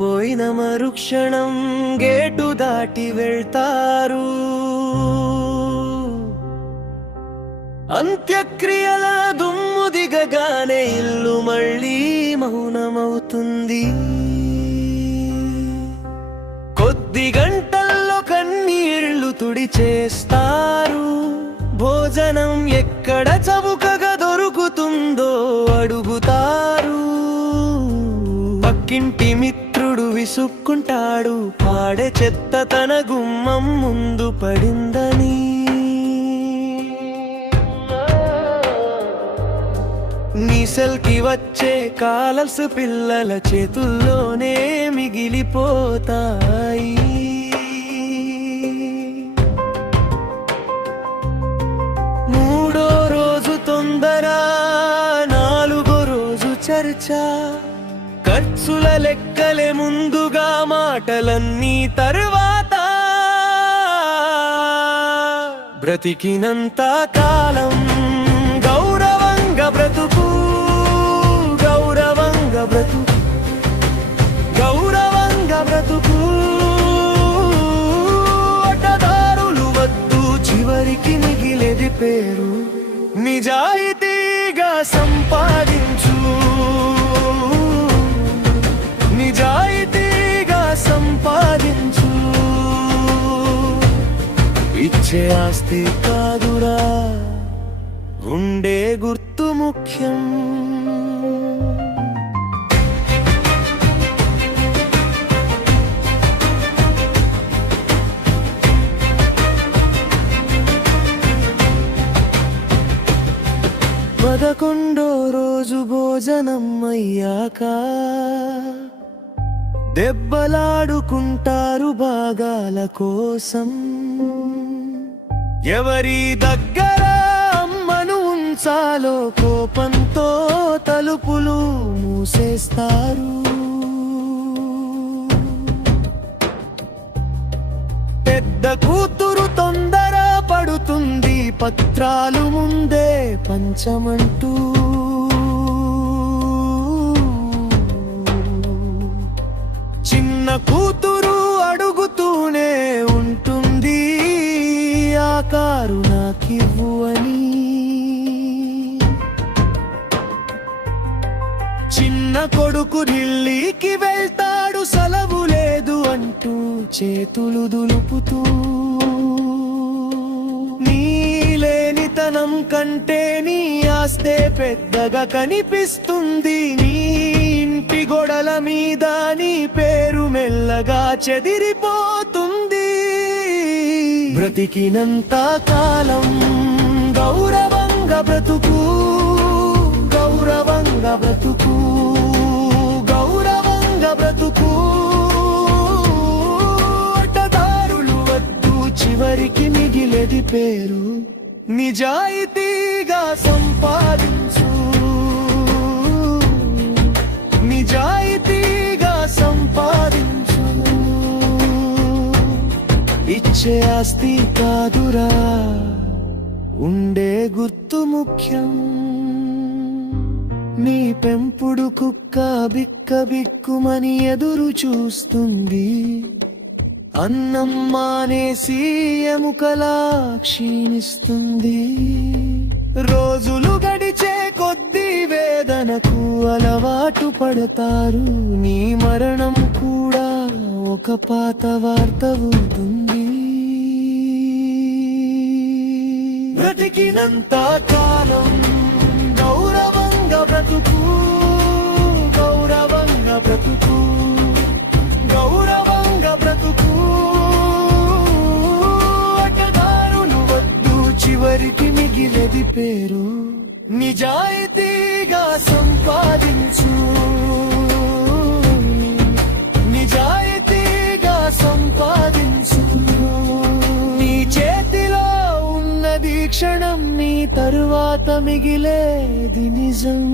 పోయిన మరుక్షణం గేటు దాటి వెళ్తారు. అంత్యక్రియల దుమ్ము దిగగానే ఇల్లు మళ్ళీ మౌనమవుతుంది. కొద్ది గంటల్లో కన్నీళ్లు తుడిచేస్తారు. భోజనం ఎక్కడ చౌకగా దొరుకుతుందో అడుగుతారు. పక్కింటి మిత్రుడు విసుక్కుంటాడు, పాడే చెత్త తన గుమ్మం ముందు పడిందని. నీసల్కి వచ్చే కాలస్ పిల్లల చేతుల్లోనే మిగిలిపోతాయి. మూడో రోజు తొందర, నాలుగో రోజు చర్చ. ఖర్చుల లెక్కలే ముందుగా, మాటలన్నీ తరువాత. బ్రతికినంత కాలం గౌరవంగా బ్రతుకు, గౌరవంగా బ్రతుకు, గౌరవంగా బ్రతుకు. అడ్డదారులు వద్దు, చివరికి మిగిలేది పేరు. నిజాయితీగా సంపాదించు, నిజాయితీగా సంపాదించు. ఇచ్చే ఆస్తి కాదురా, ఉండే గుర్తు ముఖ్యం. పదకొండో రోజు భోజనం అయ్యాక దెబ్బలాడుకుంటారు భాగాల కోసం. ఎవరి దగ్గర అమ్మను ఉంచాలో కోపంతో తలుపులు మూసేస్తారు. పెద్ద కూతురు తొందర పడుతుంది, పత్రాలు ముందే పంచమంటూ. చిన్న కూతురు అడుగుతూనే ఉంటుంది, ఆ కారు నాకివ్వు అని. చిన్న కొడుకు ఢిల్లీకి వెళ్తాడు, సెలవు లేదు అంటూ చేతులు దులుపుతూ. నీలేనితనం కంటే నీ ఆస్తే పెద్దగా కనిపిస్తుంది. నీ ఇంటి గోడల మీద నీ పేరు మెల్లగా చెదిరిపోతుంది. బ్రతికినంత కాలం గౌరవంగా బ్రతుకు, గౌరవంగా బ్రతుకు, గౌరవంగా బ్రతుకు. అడ్డదారులు వద్దు, చివరికి మిగిలేది పేరు. నిజాయితీగా సంపాదించు, నిజాయితీగా సంపాదించు. ఇచ్చే ఆస్తి కాదురా, ఉండే గుర్తు ముఖ్యం. నీ పెంపుడు కుక్క బిక్క బిక్కుమని ఎదురు చూస్తుంది. అన్నం మానేసి ఎముకలా క్షీణిస్తుంది. రోజులు గడిచే కొద్దీ వేదనకు అలవాటు పడతారు. నీ మరణం కూడా ఒక పాత వార్త అవుతుంది. బ్రతికినంత కాలం గౌరవంగా బ్రతుకు, గౌరవంగా బ్రతుకు, గౌరవంగా బ్రతుకు. అడ్డదారులు వద్దు, చివరికి మిగిలేది పేరు. నిజాయితీగా సంపాదించు, నిజాయితీగా సంపాదించు. నీ చేతిలో ఉన్నది క్షణం, నీ తరువాత మిగిలేది నిజం.